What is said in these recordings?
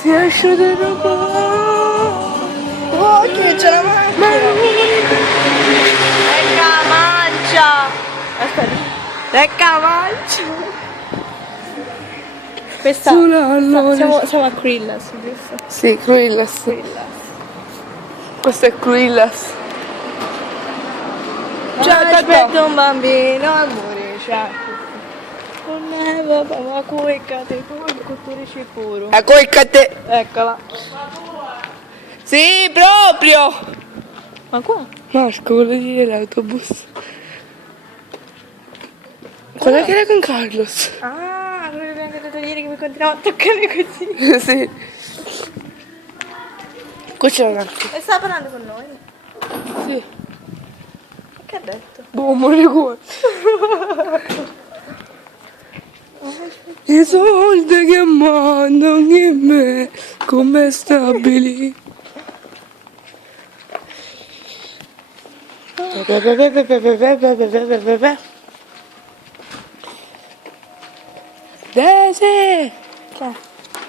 Si esce del robot. Oh, che c'è la macchina! Ecca mancia! Aspetta. Ecca mancia! Questa siamo a Krillas, giusto? Sì, Krillas. Questo è Krillas. Ciao, ti aspetto un bambino al morisce. Ma cuicate, cultura puro. Ecco il cate. Eccola. Sì, proprio. Ma qua? Marco, volevo dire l'autobus. Quella che era con Carlos. Ah, quello che abbiamo detto ieri che mi continuava a toccare così. Sì. Qua c'è un altro. E stava parlando con noi. Sì. Che ha detto? Boh, muore cuore. I soldi che mandano in me come stabili. Desi! Che?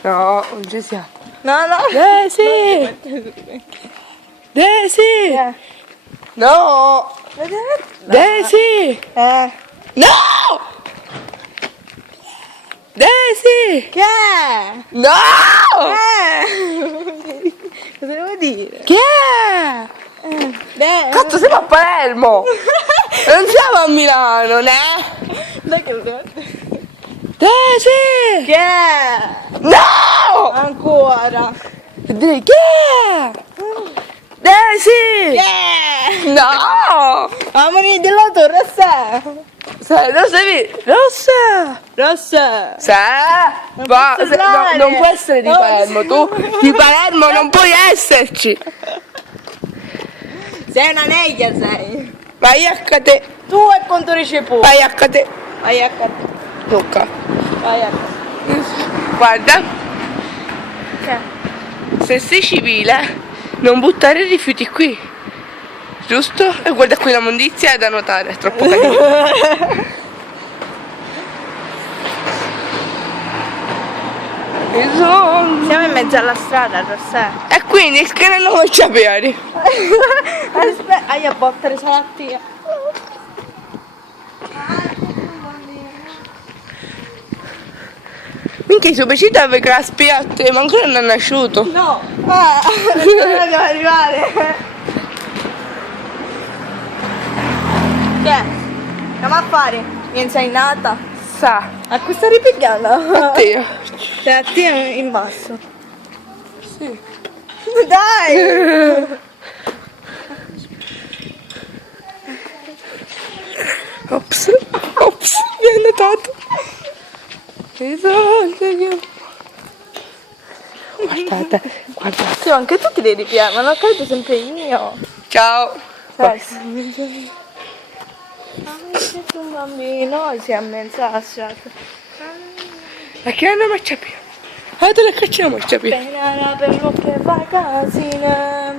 No, non ci siamo. No, no. Desi! Desi! No! Vedete? Desi! No! Desi! Che è? No! Cosa devo dire? Che è? Cazzo, Cazzo, siamo a Palermo! Non siamo a Milano, né? dai che lo devo dire. Desi! Che è? No! Ancora. Che è? Desi! Che è? No! Amore della torre sé. Sai, lo sai, rossa! Rossa. Sì! posso urlare. Non può essere di Non Palermo, tu di Palermo non puoi esserci! Sei una neglia, sei. Vai a cate! Tu e contorisce pure. Vai a cate! Vai a cazzo. Tocca! Vai a cazzo. Guarda, Che? se sei civile, non buttare i rifiuti qui, giusto? E guarda qui la mondizia è da notare, è troppo carino. Siamo in mezzo alla strada, Rossè. E quindi che non ho ciapieri. Aspetta, ai a bottere salattia. Minchia, suo piacere aveva la spiatte, ma ancora non è nasciuto. No! Ah, ora devo arrivare. Che è? Andiamo a fare? Mi sei nata? Sa, A cui sta ripigliando? a te. Cioè, a te in basso. Sì. Dai! Ops, ops, mi hai notato. Guardate, guardate. Sì, anche tu ti devi ripiare, ma non credo sempre io. Ciao. Un bambino si è messo a Ma che hanno marciapiede? Ah, te la cacciamo marciapiede. Penara per lo che fa casina,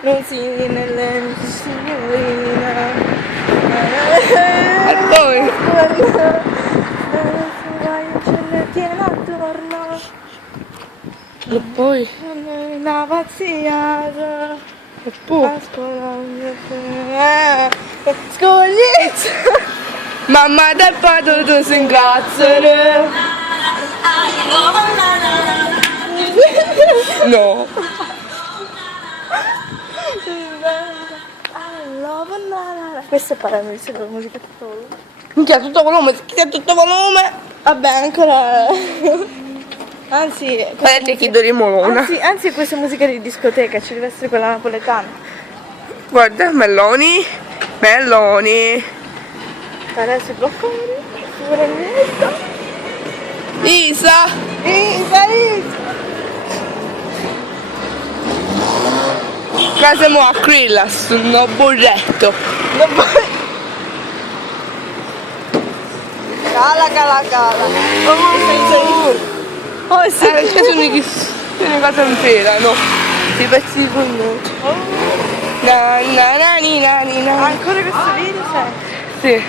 non si nelle signorina. E poi? Ce tiene attorno, E poi? una pazziata. E poi? Scogliezza. Mamma del padre tu si incazzano. No. Questo è paradiso con la musica tutto volume. Minchia, tutto volume, chi ha tutto volume? Vabbè, ancora. Anzi, Guardate chi Dorimolona. anzi, questa musica di discoteca ci deve essere quella napoletana. Guarda, Melloni. Melloni. Adesso bloccare. Pure niente. Isa. Isa. Qua siamo a Krillas, un burretto. Cala. Oh, sì. Perché sono cose intera, no? I pezzi di condono. Na. Ancora questo video c'è? Sì.